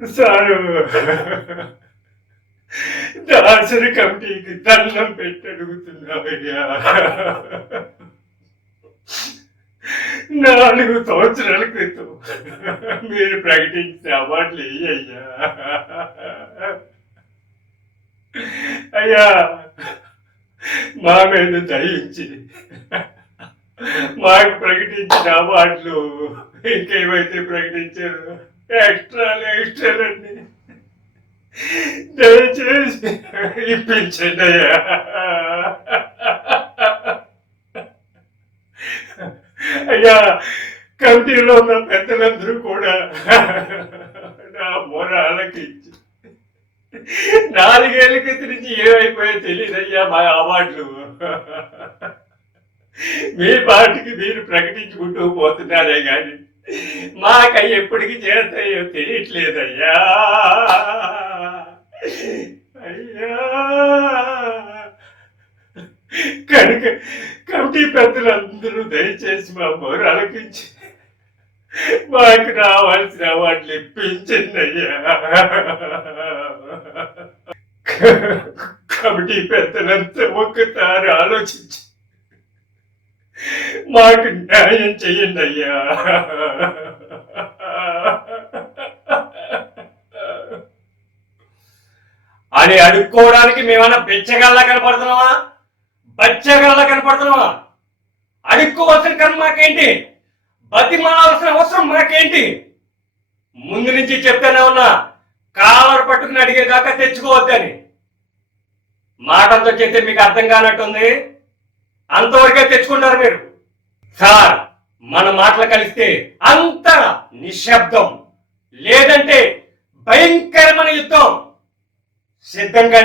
Sir. Dasari కమిటీకి దండం పెట్టి అడుగుతున్నావయ్యా. నాలుగు సంవత్సరాల క్రితం మీరు ప్రకటించిన అవార్డులు అయ్యా అయ్యా మా మీద దయించి మాకు ప్రకటించిన అవార్డులు ఇంకేమైతే ప్రకటించారు? ఎక్స్ట్రాలు ఎక్స్ట్రాలన్నీ దయచేసి ఇప్పించండి. అయ్యా అయ్యా కమిటీలో ఉన్న పెద్దలందరూ కూడా నా మొర ఆలకించి నాలుగేళ్ళ క్రితం నుంచి ఏమైపోయాయో తెలియదయ్యా మా అవార్డులు. మీ పాటికి మీరు ప్రకటించుకుంటూ పోతున్నారే కానీ మాకై ఎప్పటికి చేస్తాయో తెలియట్లేదయ్యా. అయ్యా. కనుక కమిటీ పెద్దలందరూ దయచేసి మా బోరు అలకించి మాకు రావాల్సిన వాటిని ఇప్పించిందయ్యా కమిటీ పెద్దలంతా ఒక్కసారి ఆలోచించి మాకు న్యాయం చెయ్యండి అయ్యా. అని అడుక్కోవడానికి మేమన్నా బెచ్చగల్లా కనపడుతున్నావా బచ్చగల్లా కనపడుతున్నావా అడుక్కోవలసిన కర్మ మాకేంటి? బతిమాలవలసిన అవసరం మాకేంటి? ముందు నుంచి చెప్తానే ఉన్నా కాలర్ పట్టుకుని అడిగేదాకా తెచ్చుకోవద్దని. మాటలతో చెప్తే మీకు అర్థం కానట్టుంది. అంతవరకే తెచ్చుకుంటారు మీరు. సార్ మన మాటలు కలిస్తే అంత నిశ్శబ్దం లేదంటే భయంకరమైన యుద్ధం. సిద్ధంగా